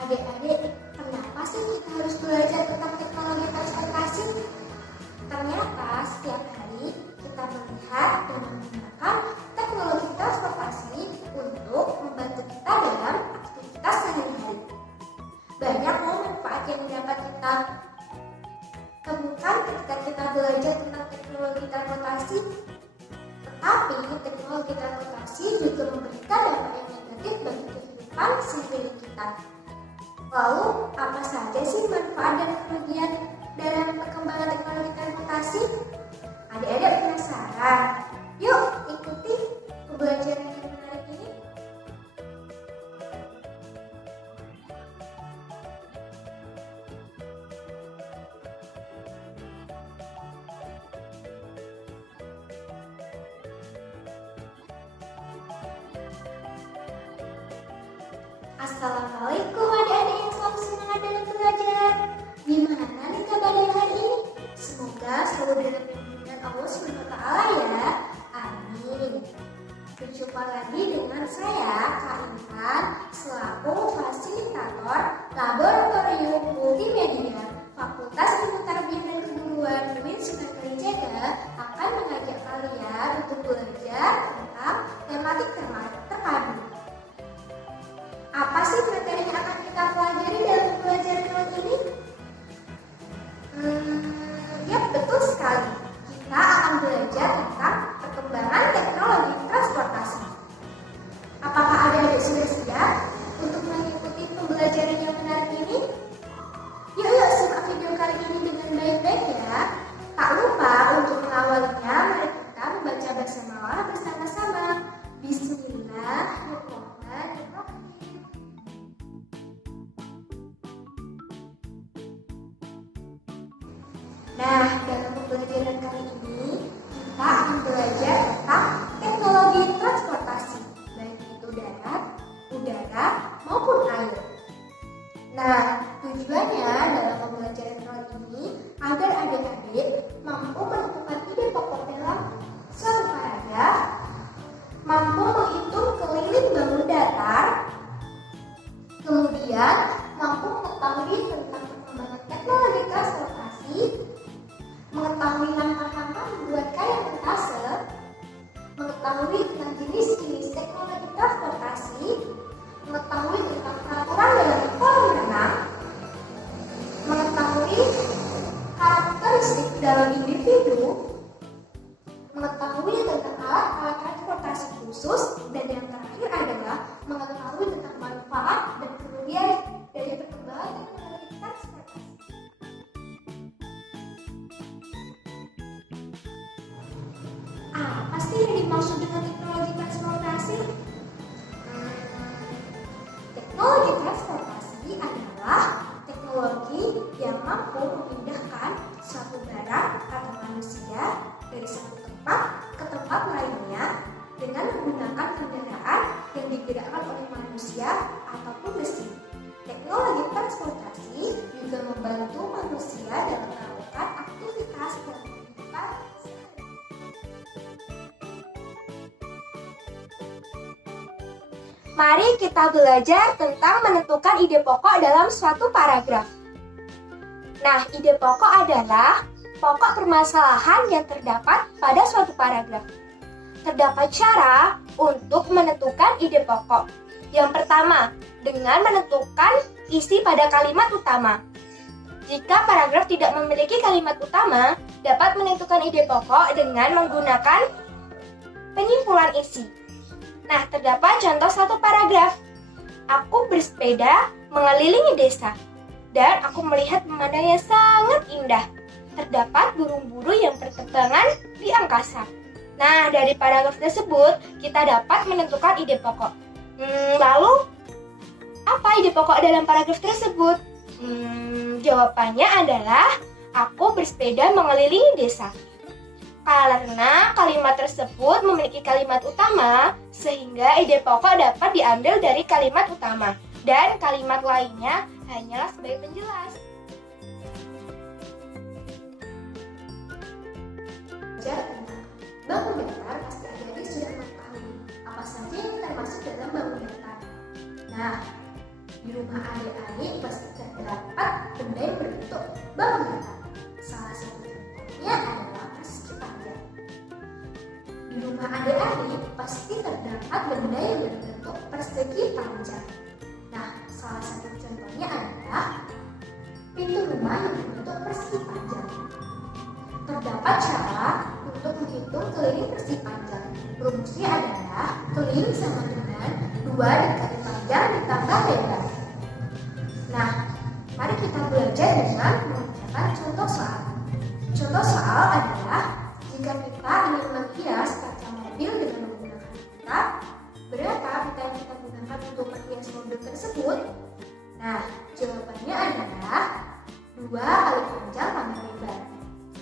Adik-adik, kenapa sih kita harus belajar tentang teknologi transportasi? Ternyata setiap hari kita melihat dan menggunakan teknologi transportasi untuk membantu kita dalam aktivitas sehari-hari. Banyak manfaat yang dapat kita temukan ketika kita belajar tentang teknologi transportasi. Tetapi teknologi transportasi juga memberikan dampak yang negatif bagi kehidupan sehari-hari kita. Lalu, apa saja sih manfaat dan kerugian dalam perkembangan teknologi transportasi? Adik-adik penasaran? Yuk, ikuti pembelajaran yang menarik ini. Assalamualaikum adik-adik yang selalu semangat dalam belajar. Gimana nih kabarnya hari ini? Semoga selalu dalam lindungan Allah SWT ya. Amin. Berjumpa lagi dengan saya, Kak Intan, selaku fasilitator Laboratorium Multimedia Fakultas Ilmu Tarbiyah dan Keguruan UIN Sunan Kalijaga akan mengajak kalian untuk belajar tentang tematik-tematik terpadu. Apa sih materi yang akan kita pelajari dalam pembelajaran kali ini? Ya, betul sekali. Kita akan belajar tentang perkembangan teknologi transportasi. Apakah adik-adik sudah siap untuk mengikuti pembelajaran yang menarik ini? Yuk simak video kali ini dengan baik-baik ya. Tak lupa untuk mengawalinya, mari kita membaca basmalah bersama-sama. Bismillahirrahmanirrahim. Nah, dalam pembelajaran kali ini kita akan belajar tentang teknologi transportasi, baik itu darat, udara, maupun air. Nah, tujuannya dalam pembelajaran kali ini agar adik-adik mampu menentukan ide pokok dalam suatu paragraf, mampu menghitung keliling bangun datar, kemudian mampu mengetahui tentang perkembangan teknologi transportasi, mengetahui langkah-langkah membuat kaya mentase, mengetahui tentang jenis-jenis teknologi transportasi, mengetahui tentang peraturan dalam kolam renang, mengetahui karakteristik dalam individu, mengetahui tentang alat-alat transportasi khusus, dan yang terakhir adalah mengetahui tentang manfaat dan kerugian dari perkembangan teknologi transportasi. Apa sih yang dimaksud dengan teknologi transportasi? Teknologi transportasi adalah teknologi yang mampu memindahkan suatu barang atau manusia dari satu tempat ke tempat lainnya dengan menggunakan kendaraan yang digerakkan oleh manusia ataupun mesin. Teknologi transportasi juga membantu manusia dalam melakukan aktivitas dalam kehidupan. Mari kita belajar tentang menentukan ide pokok dalam suatu paragraf. Nah, ide pokok adalah pokok permasalahan yang terdapat pada suatu paragraf. Terdapat cara untuk menentukan ide pokok. Yang pertama, dengan menentukan isi pada kalimat utama. Jika paragraf tidak memiliki kalimat utama, dapat menentukan ide pokok dengan menggunakan penyimpulan isi. Nah, terdapat contoh satu paragraf. Aku bersepeda mengelilingi desa, dan aku melihat pemandangan yang sangat indah. Terdapat burung-burung yang berterbangan di angkasa. Nah, dari paragraf tersebut, kita dapat menentukan ide pokok. Lalu, apa ide pokok dalam paragraf tersebut? Jawabannya adalah, aku bersepeda mengelilingi desa. Karena kalimat tersebut memiliki kalimat utama, sehingga ide pokok dapat diambil dari kalimat utama, dan kalimat lainnya hanyalah sebagai penjelas. Bangun datar pasti adik-adik sudah mengetahui apa saja yang termasuk dalam bangun datar. Nah, Di rumah adik-adik pasti terdapat benda yang berbentuk bangunan. Salah satu contohnya adalah persegi panjang. Di rumah adik-adik pasti terdapat benda yang berbentuk persegi panjang. Nah, salah satu contohnya adalah pintu rumah yang berbentuk persegi panjang. Terdapat cara untuk menghitung keliling persegi panjang. Rumusnya adalah keliling sama dengan 2 dikali panjang ditambah lebar. Nah, mari kita belajar dengan mengerjakan contoh soal. Contoh soal adalah jika kita ingin menghias kaca mobil dengan menggunakan pita, berapa pita yang kita gunakan untuk menghias mobil tersebut? Nah, jawabannya adalah 2 kali panjang tambah lebar.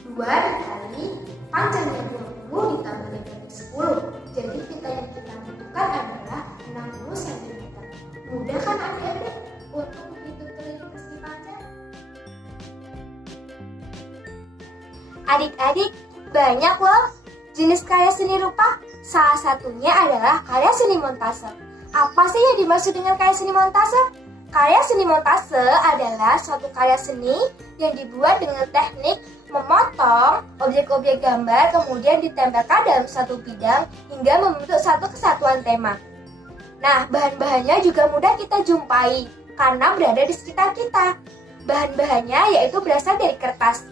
2 dikali panjangnya 20 ditambah lebarnya 10. Jadi pita yang kita butuhkan adalah 60 cm. Mudah kan adik-adik untuk menghitung keliling persegi panjang? Adik-adik, banyak loh jenis karya seni rupa. Salah satunya adalah karya seni montase. Apa sih yang dimaksud dengan karya seni montase? Karya seni montase adalah suatu karya seni yang dibuat dengan teknik memotong objek-objek gambar kemudian ditempelkan dalam satu bidang hingga membentuk satu kesatuan tema. Nah, bahan-bahannya juga mudah kita jumpai karena berada di sekitar kita. Bahan-bahannya yaitu berasal dari kertas.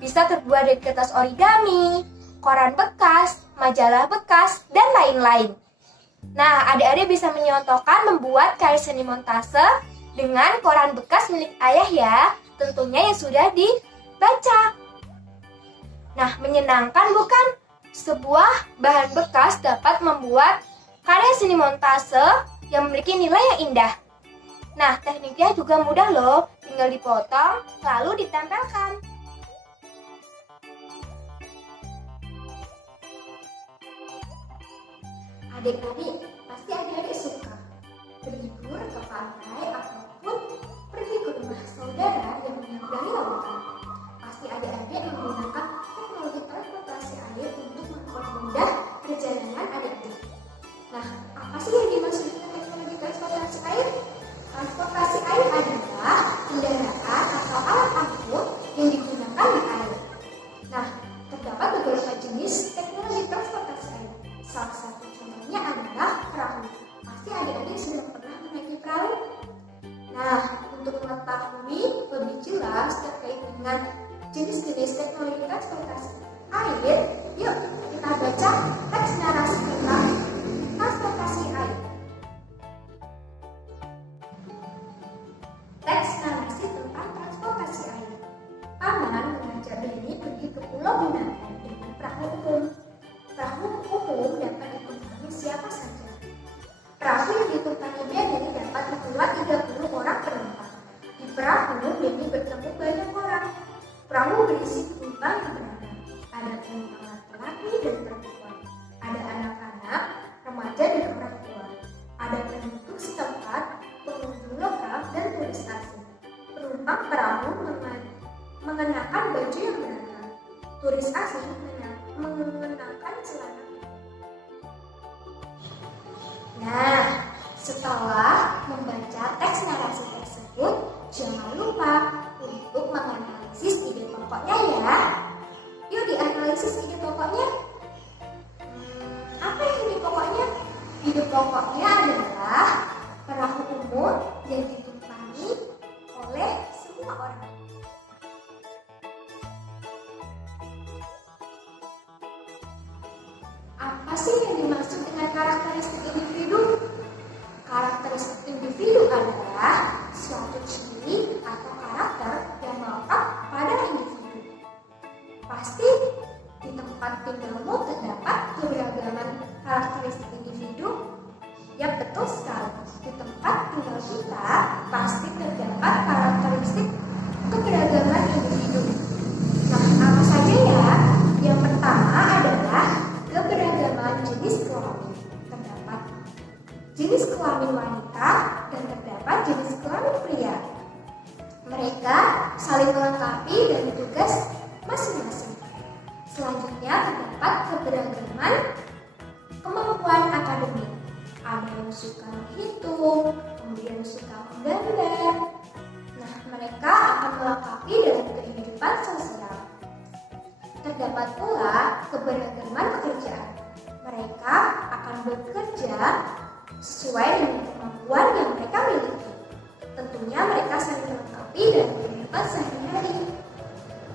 Bisa terbuat dari kertas origami, koran bekas, majalah bekas, dan lain-lain. Nah, adik-adik bisa menyontohkan membuat karya seni montase dengan koran bekas milik ayah ya, tentunya yang sudah dibaca. Nah, menyenangkan bukan? Sebuah bahan bekas dapat membuat karya seni montase yang memiliki nilai yang indah. Nah, tekniknya juga mudah loh, tinggal dipotong lalu ditempelkan. Adik-adik, pasti adik-adik suka berlibur ke pantai ataupun pergi ke rumah saudara yang menyeberangi lautan. Pasti adik-adik menggunakan teknologi transportasi air untuk mempermudah perjalanan adik-adik. Nah, apa sih yang dimaksud dengan teknologi transportasi air? Transportasi air adalah kendaraan atau alat angkut yang digunakan di air. Nah, terdapat beberapa jenis teknologi transportasi air. Salah satu contohnya adalah perahu. Pasti adik-adik sudah pernah menaiki perahu. Nah, untuk mengetahui lebih jelas terkait dengan jenis-jenis teknologi transportasi air, yuk kita baca teks narasi tentang transportasi air. Teks narasi tentang transportasi air. Paman mengajak Beni pergi ke Pulau Gunakan dengan perahu umum. Perahu umum dapat ditumpangi siapa saja. Perahu yang ditumpangi Beni dapat memuat 30 orang penumpang. Di perahu Beni bertemu banyak orang. Perahu berisi penumpang yang beragam. Ada penumpang laki-laki dan perempuan. Ada anak-anak, remaja dan orang tua. Ada penduduk setempat, pengunjung lokal dan turis asing. Penumpang perahu mengenakan baju yang beragam. Turis asing mengenakan celana. Nah, setelah membaca teks narasi tersebut, jangan lupa untuk menganalisis ide pokoknya ya. Yuk dianalisis ide pokoknya. Apa yang ide pokoknya? Ide pokoknya adalah perahu umum yang ditumpangi oleh semua orang. Apa sih yang dimaksud dengan karakteristik individu? Karakteristik individu adalah suatu ciri atau karakter yang melekat pada individu. Pasti di tempat tinggalmu terdapat keberagaman karakteristik individu. Ya betul sekali, di tempat tinggal kita pasti terdapat karakteristik keberagaman individu. Nah, apa saja ya? Yang pertama adalah keberagaman jenis kelamin. Terdapat jenis kelamin wanita dan terdapat jenis kelamin pria. Mereka saling melengkapi dari tugas masing-masing. Selanjutnya terdapat keberagaman kemampuan akademik. Ada yang suka menghitung, kemudian suka menggambar, melengkapi dalam kehidupan sosial. Terdapat pula keberagaman pekerjaan. Mereka akan bekerja sesuai dengan kemampuan yang mereka miliki. Tentunya mereka saling melengkapi dalam kehidupan sehari-hari.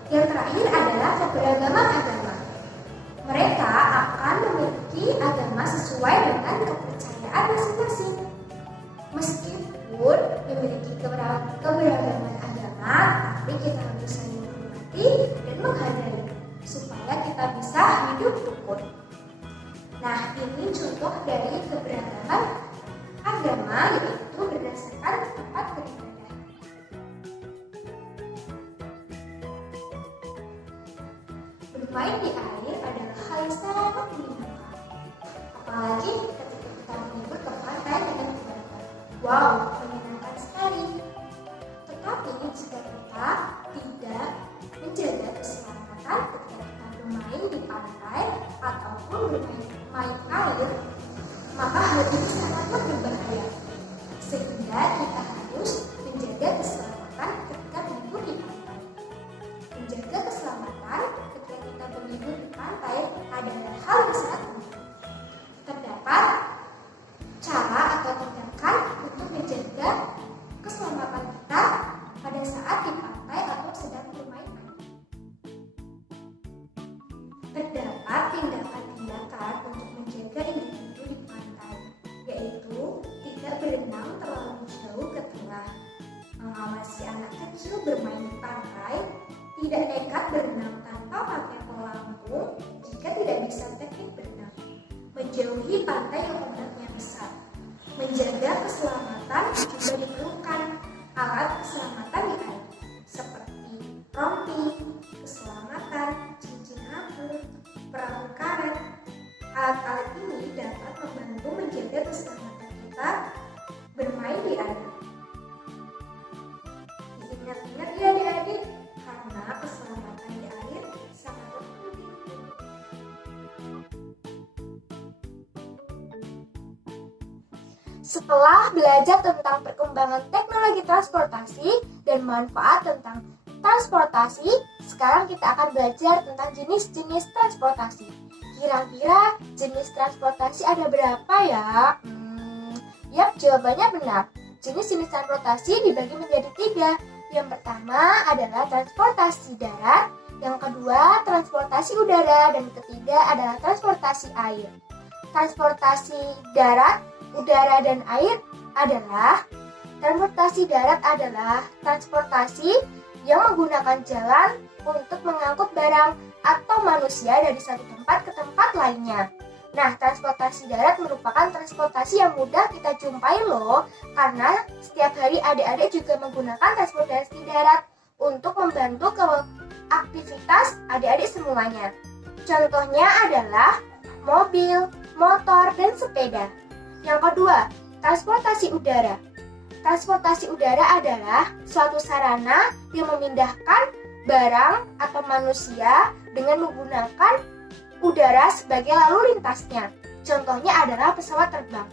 Yang terakhir adalah keberagaman agama. Mereka akan memiliki agama sesuai dengan kepercayaan masing-masing. Meskipun memiliki keberagaman agama, tapi kita harus saling menghormati dan menghargai supaya kita bisa hidup rukun. Nah, ini contoh dari keberagaman agama, yaitu berdasarkan tempat beribadah. Bermain di air adalah hal yang sangat menyenangkan. Apalagi ketika kita menghibur ke pantai dengan keluarga. Wow, menyenangkan sekali. Tetapi jika kita tidak menjaga keselamatan ketika kita bermain di pantai ataupun bermain air, maka hal ini sangatlah berbahaya. Sehingga kita harus menjaga keselamatan ketika berlibur di pantai. Menjaga keselamatan ketika kita berlibur di pantai adalah hal yang sangat penting. Terdapat cara atau tindakan untuk menjaga keselamatan kita pada saat di pantai atau sedang bermain air. Terdapat tindakan-tindakan untuk menjaga individu di pantai, yaitu tidak berenang terlalu jauh ke tengah, mengawasi anak kecil bermain di pantai, tidak nekat berenang tanpa pakai pelampung jika tidak bisa teknik berenang, menjauhi pantai yang ombaknya besar. Menjaga keselamatan juga diperlukan alat keselamatan di air, seperti rompi, keselamatan, cincin apung, perahu karet. Alat-alat ini dapat membantu menjaga keselamatan kita bermain di air. Ingat-ingat ya adik-adik, karena keselamatan di air sangatlah penting. Setelah belajar tentang perkembangan teknologi transportasi dan manfaat tentang transportasi, sekarang kita akan belajar tentang jenis-jenis transportasi. Kira-kira jenis transportasi ada berapa ya? Yap, jawabannya benar. Jenis-jenis transportasi dibagi menjadi 3. Yang pertama adalah transportasi darat, yang kedua transportasi udara, dan ketiga adalah transportasi air. Transportasi darat, udara, dan air adalah transportasi darat adalah transportasi yang menggunakan jalan untuk mengangkut barang atau manusia dari satu tempat ke tempat lainnya. Nah, transportasi darat merupakan transportasi yang mudah kita jumpai loh, karena setiap hari adik-adik juga menggunakan transportasi darat untuk membantu ke aktivitas adik-adik semuanya. Contohnya adalah mobil, motor, dan sepeda. Yang kedua, transportasi udara. Transportasi udara adalah suatu sarana yang memindahkan barang atau manusia dengan menggunakan udara sebagai lalu lintasnya. Contohnya adalah pesawat terbang.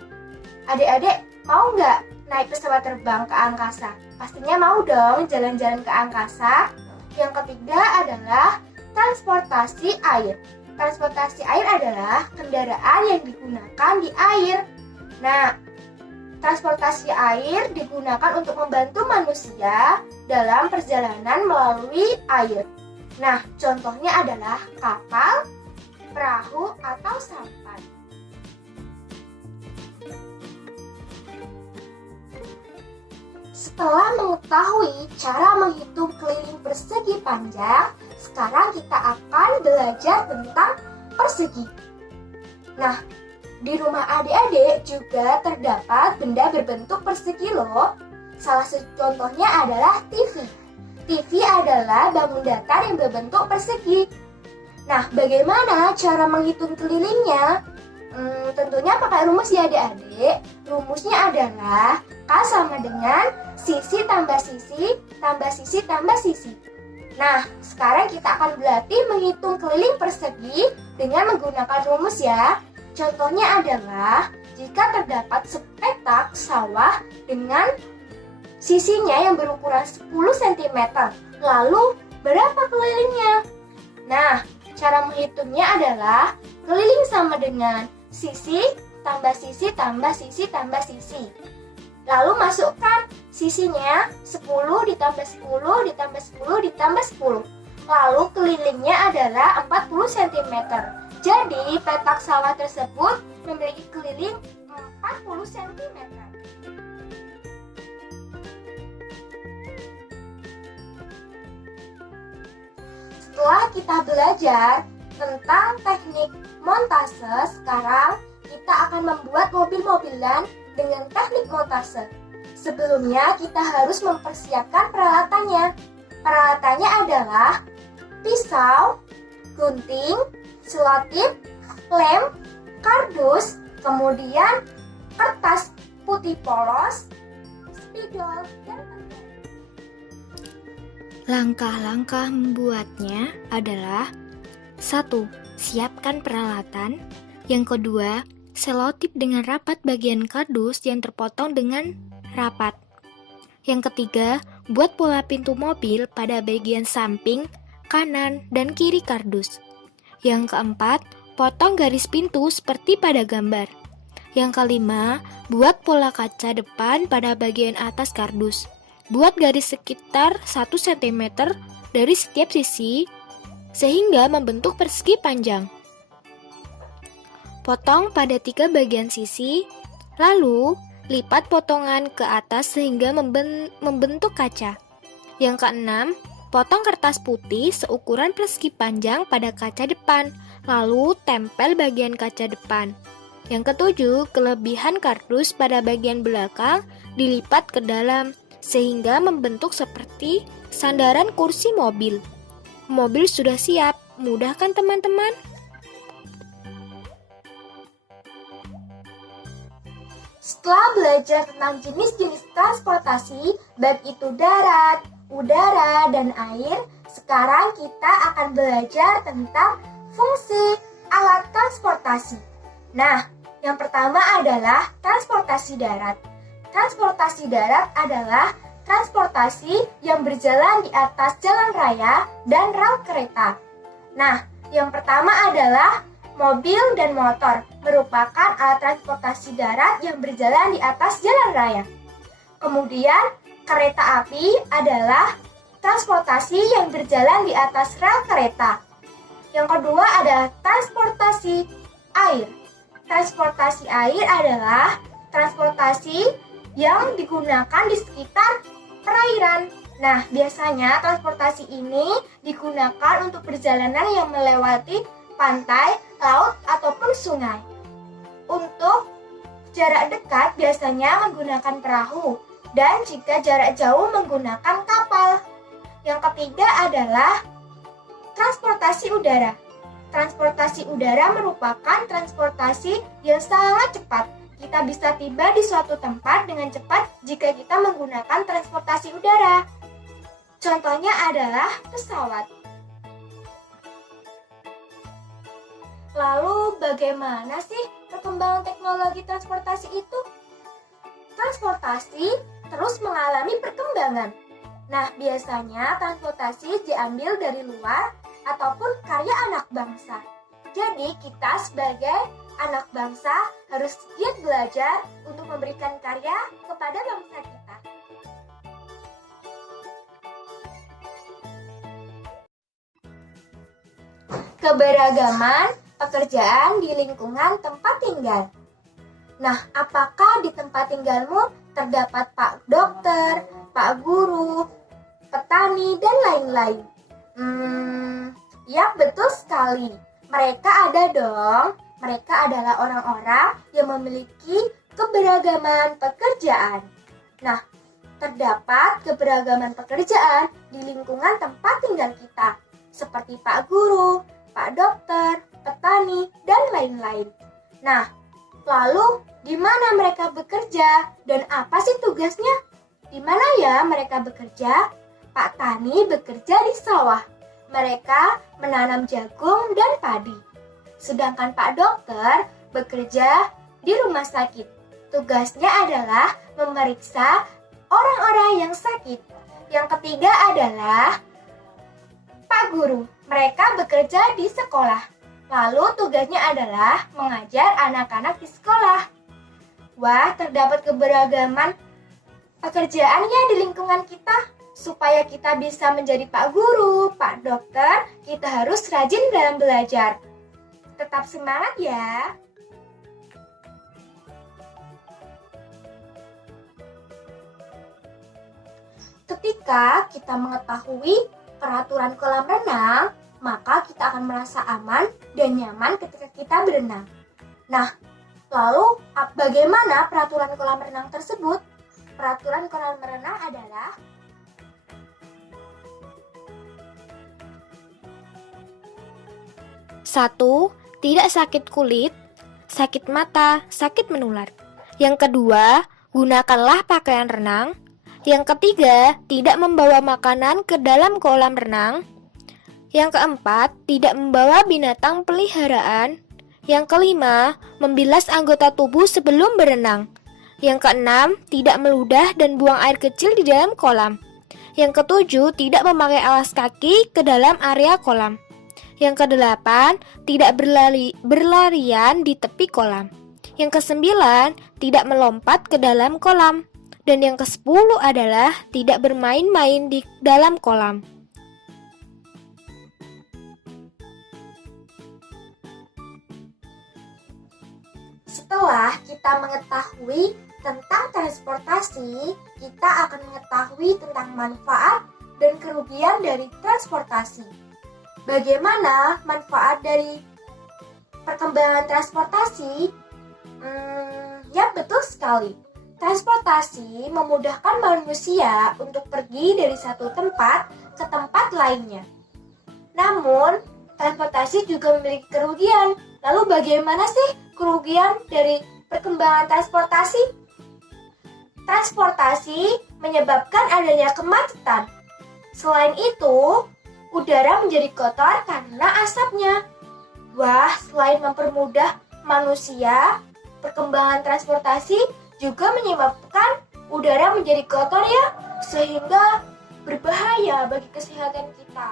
Adik-adik mau nggak naik pesawat terbang ke angkasa? Pastinya mau dong jalan-jalan ke angkasa. Yang ketiga adalah transportasi air. Transportasi air adalah kendaraan yang digunakan di air. Nah, transportasi air digunakan untuk membantu manusia dalam perjalanan melalui air. Nah, contohnya adalah kapal, perahu, atau sampan. Setelah mengetahui cara menghitung keliling persegi panjang, sekarang kita akan belajar tentang persegi. Nah, di rumah adik-adik juga terdapat benda berbentuk persegi loh. Salah satu contohnya adalah TV. TV adalah bangun datar yang berbentuk persegi. Nah, bagaimana cara menghitung kelilingnya? Tentunya pakai rumus ya adik-adik. Rumusnya adalah K sama dengan sisi tambah sisi tambah sisi tambah sisi. Nah, sekarang kita akan berlatih menghitung keliling persegi dengan menggunakan rumus ya. Contohnya adalah jika terdapat sepetak sawah dengan Sisinya yang berukuran 10 cm. Lalu, berapa kelilingnya? Nah, cara menghitungnya adalah keliling sama dengan sisi tambah sisi tambah sisi tambah sisi. Lalu masukkan sisinya 10 ditambah 10 ditambah 10 ditambah 10. Lalu kelilingnya adalah 40 cm. Jadi petak sawah tersebut memiliki keliling 40 cm. Setelah kita belajar tentang teknik montase, sekarang kita akan membuat mobil-mobilan dengan teknik montase. Sebelumnya kita harus mempersiapkan peralatannya. Peralatannya adalah pisau, gunting, selotip, lem, kardus, kemudian kertas putih polos, spidol, dan pentol. Langkah-langkah membuatnya adalah 1. Siapkan peralatan. Yang kedua, selotip dengan rapat bagian kardus yang terpotong dengan rapat. Yang ketiga, buat pola pintu mobil pada bagian samping, kanan, dan kiri kardus. Yang keempat, potong garis pintu seperti pada gambar. Yang kelima, buat pola kaca depan pada bagian atas kardus. Buat garis sekitar 1 cm dari setiap sisi sehingga membentuk persegi panjang. Potong pada 3 bagian sisi, lalu lipat potongan ke atas sehingga membentuk kaca. Yang keenam, potong kertas putih seukuran persegi panjang pada kaca depan, lalu tempel bagian kaca depan. Yang ketujuh, kelebihan kardus pada bagian belakang dilipat ke dalam sehingga membentuk seperti sandaran kursi mobil. Mobil sudah siap, mudah kan teman-teman? Setelah belajar tentang jenis-jenis transportasi, baik itu darat, udara, dan air, sekarang kita akan belajar tentang fungsi alat transportasi. Nah, yang pertama adalah transportasi darat. Transportasi darat adalah transportasi yang berjalan di atas jalan raya dan rel kereta. Nah, yang pertama adalah mobil dan motor, merupakan alat transportasi darat yang berjalan di atas jalan raya. Kemudian, kereta api adalah transportasi yang berjalan di atas rel kereta. Yang kedua adalah transportasi air. Transportasi air adalah transportasi yang digunakan di sekitar perairan. Nah, biasanya transportasi ini digunakan untuk perjalanan yang melewati pantai, laut, ataupun sungai. Untuk jarak dekat biasanya menggunakan perahu, dan jika jarak jauh menggunakan kapal. Yang ketiga adalah transportasi udara. Transportasi udara merupakan transportasi yang sangat cepat. Kita bisa tiba di suatu tempat dengan cepat jika kita menggunakan transportasi udara. Contohnya adalah pesawat. Lalu bagaimana sih perkembangan teknologi transportasi itu? Transportasi terus mengalami perkembangan. Nah, biasanya transportasi diambil dari luar ataupun karya anak bangsa. Jadi, kita sebagai anak bangsa harus giat belajar untuk memberikan karya kepada bangsa kita. Keberagaman pekerjaan di lingkungan tempat tinggal. Nah, apakah di tempat tinggalmu terdapat Pak Dokter, Pak Guru, petani, dan lain-lain? Ya, betul sekali. Mereka ada dong. Mereka adalah orang-orang yang memiliki keberagaman pekerjaan. Nah, terdapat keberagaman pekerjaan di lingkungan tempat tinggal kita, seperti Pak Guru, Pak Dokter, petani, dan lain-lain. Nah, lalu di mana mereka bekerja dan apa sih tugasnya? Di mana ya mereka bekerja? Pak Tani bekerja di sawah. Mereka menanam jagung dan padi. Sedangkan Pak Dokter bekerja di rumah sakit. Tugasnya adalah memeriksa orang-orang yang sakit. Yang ketiga adalah Pak Guru. Mereka bekerja di sekolah. Lalu tugasnya adalah mengajar anak-anak di sekolah. Wah, terdapat keberagaman pekerjaannya di lingkungan kita. Supaya kita bisa menjadi Pak Guru, Pak Dokter, kita harus rajin dalam belajar. Tetap semangat ya! Ketika kita mengetahui peraturan kolam renang, maka kita akan merasa aman dan nyaman ketika kita berenang. Nah, lalu bagaimana peraturan kolam renang tersebut? Peraturan kolam renang adalah 1. Tidak sakit kulit, sakit mata, sakit menular. Yang kedua, gunakanlah pakaian renang. Yang ketiga, tidak membawa makanan ke dalam kolam renang. Yang keempat, tidak membawa binatang peliharaan. Yang kelima, membilas anggota tubuh sebelum berenang. Yang keenam, tidak meludah dan buang air kecil di dalam kolam. Yang ketujuh, tidak memakai alas kaki ke dalam area kolam. Yang kedelapan, tidak berlarian di tepi kolam. Yang kesembilan, tidak melompat ke dalam kolam. Dan yang ke-10 adalah tidak bermain-main di dalam kolam. Setelah kita mengetahui tentang transportasi, kita akan mengetahui tentang manfaat dan kerugian dari transportasi. Bagaimana manfaat dari perkembangan transportasi? Ya, betul sekali. Transportasi memudahkan manusia untuk pergi dari satu tempat ke tempat lainnya. Namun, transportasi juga memiliki kerugian. Lalu bagaimana sih kerugian dari perkembangan transportasi? Transportasi menyebabkan adanya kemacetan. Selain itu, udara menjadi kotor karena asapnya. Wah, selain mempermudah manusia, perkembangan transportasi juga menyebabkan udara menjadi kotor ya, sehingga berbahaya bagi kesehatan kita.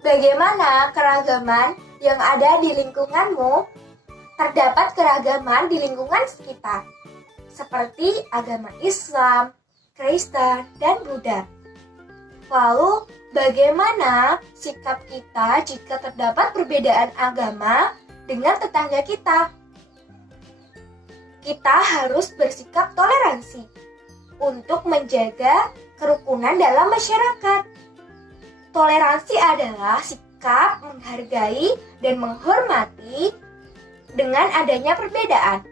Bagaimana keragaman yang ada di lingkunganmu? Terdapat keragaman di lingkungan sekitar, seperti agama Islam, Kristen, dan Buddha. Lalu, bagaimana sikap kita jika terdapat perbedaan agama dengan tetangga kita? Kita harus bersikap toleransi untuk menjaga kerukunan dalam masyarakat. Toleransi adalah sikap menghargai dan menghormati dengan adanya perbedaan.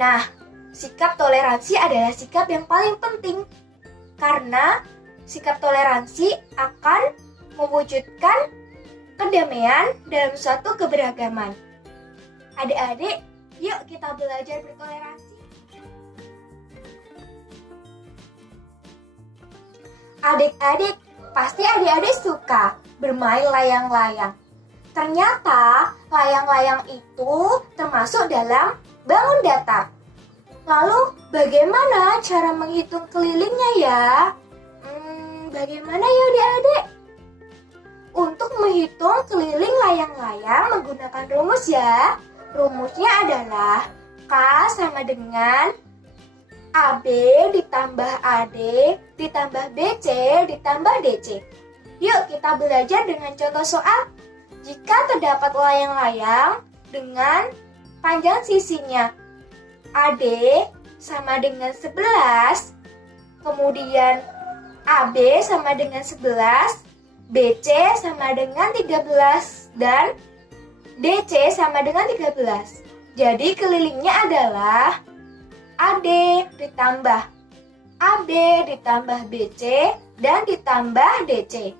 Nah, sikap toleransi adalah sikap yang paling penting karena sikap toleransi akan mewujudkan kedamaian dalam suatu keberagaman. Adik-adik, yuk kita belajar bertoleransi. Adik-adik, pasti adik-adik suka bermain layang-layang. Ternyata layang-layang itu termasuk dalam bangun datar. Lalu bagaimana cara menghitung kelilingnya ya? Bagaimana ya adik-adik? Untuk menghitung keliling layang-layang menggunakan rumus ya. Rumusnya adalah K sama dengan AB ditambah AD ditambah BC ditambah DC. Yuk kita belajar dengan contoh soal. Jika terdapat layang-layang dengan panjang sisinya AD sama dengan 11, kemudian AB sama dengan 11, BC sama dengan 13, dan DC sama dengan 13. Jadi kelilingnya adalah AD ditambah AB ditambah BC dan ditambah DC.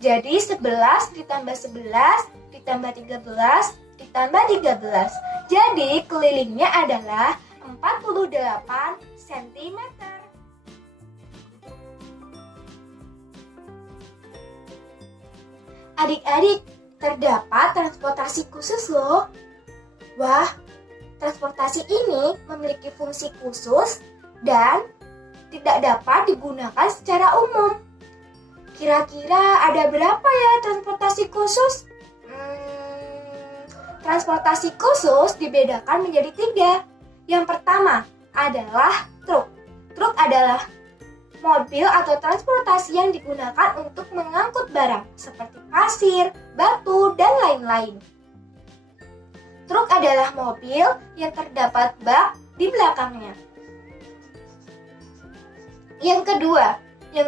Jadi 11 ditambah 11 ditambah 13 ditambah 13. Jadi kelilingnya adalah 48 cm. Adik-adik, terdapat transportasi khusus loh. Wah, transportasi ini memiliki fungsi khusus dan tidak dapat digunakan secara umum. Kira-kira ada berapa ya transportasi khusus? Transportasi khusus dibedakan menjadi 3. Yang pertama adalah truk. Truk adalah mobil atau transportasi yang digunakan untuk mengangkut barang seperti pasir, batu, dan lain-lain. Truk adalah mobil yang terdapat bak di belakangnya. Yang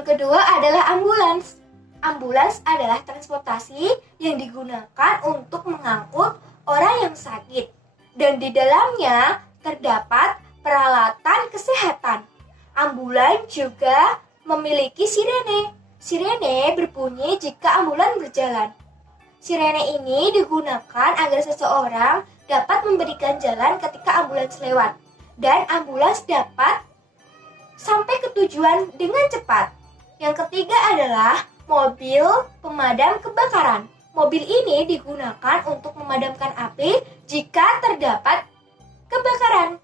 kedua adalah ambulans. Ambulans adalah transportasi yang digunakan untuk mengangkut orang yang sakit dan di dalamnya terdapat peralatan kesehatan. Ambulans juga memiliki sirene. Sirene berbunyi jika ambulans berjalan. Sirene ini digunakan agar seseorang dapat memberikan jalan ketika ambulans lewat dan ambulans dapat sampai ke tujuan dengan cepat. Yang ketiga adalah mobil pemadam kebakaran. Mobil ini digunakan untuk memadamkan api jika terdapat kebakaran.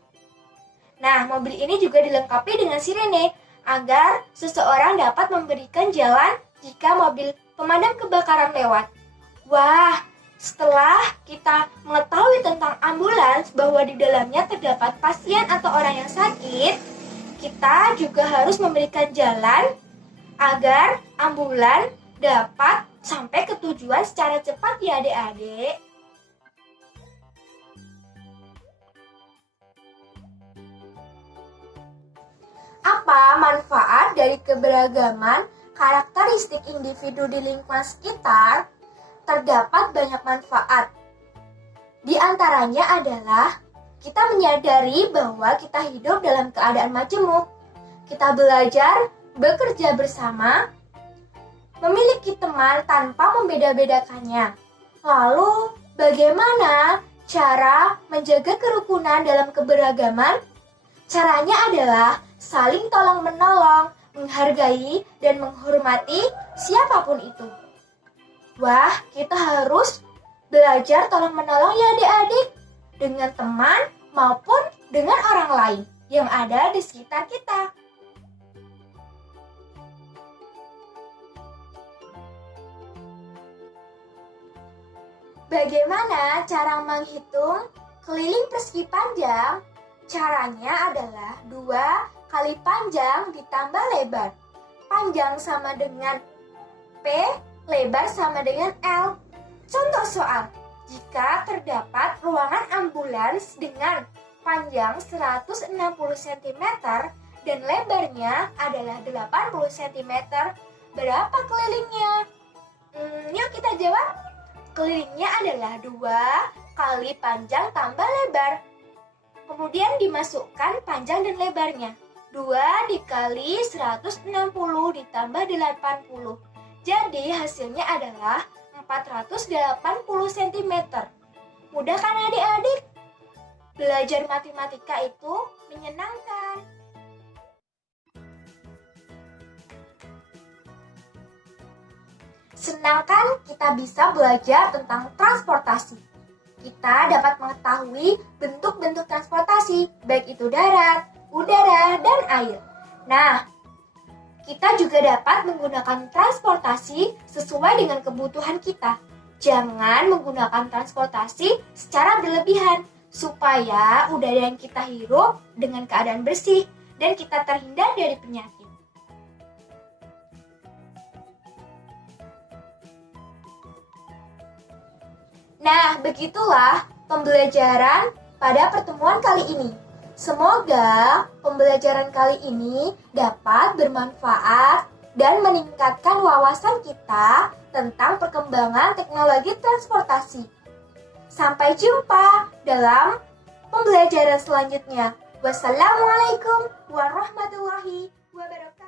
Nah, mobil ini juga dilengkapi dengan sirene agar seseorang dapat memberikan jalan jika mobil pemadam kebakaran lewat. Wah, setelah kita mengetahui tentang ambulans bahwa di dalamnya terdapat pasien atau orang yang sakit, kita juga harus memberikan jalan agar ambulans dapat sampai ke tujuan secara cepat ya adik-adik. Apa manfaat dari keberagaman karakteristik individu di lingkungan sekitar? Terdapat banyak manfaat. Di antaranya adalah kita menyadari bahwa kita hidup dalam keadaan majemuk. Kita belajar bekerja bersama, memiliki teman tanpa membeda-bedakannya. Lalu, bagaimana cara menjaga kerukunan dalam keberagaman? Caranya adalah saling tolong-menolong, menghargai, dan menghormati siapapun itu. Wah, kita harus belajar tolong-menolong ya adik-adik, dengan teman maupun dengan orang lain yang ada di sekitar kita. Bagaimana cara menghitung keliling persegi panjang? Caranya adalah 2 kali panjang ditambah lebar. Panjang sama dengan P, lebar sama dengan L. Contoh soal, jika terdapat ruangan ambulans dengan panjang 160 cm dan lebarnya adalah 80 cm, berapa kelilingnya? Yuk kita jawab. Kelilingnya adalah 2 kali panjang tambah lebar. Kemudian dimasukkan panjang dan lebarnya. 2 dikali 160 ditambah 80. Jadi hasilnya adalah 480 cm. Mudah kan adik-adik? Belajar matematika itu menyenangkan. Senang kan kita bisa belajar tentang transportasi. Kita dapat mengetahui bentuk-bentuk transportasi, baik itu darat, udara, dan air. Nah, kita juga dapat menggunakan transportasi sesuai dengan kebutuhan kita. Jangan menggunakan transportasi secara berlebihan, supaya udara yang kita hirup dengan keadaan bersih dan kita terhindar dari penyakit. Nah, begitulah pembelajaran pada pertemuan kali ini. Semoga pembelajaran kali ini dapat bermanfaat dan meningkatkan wawasan kita tentang perkembangan teknologi transportasi. Sampai jumpa dalam pembelajaran selanjutnya. Wassalamualaikum warahmatullahi wabarakatuh.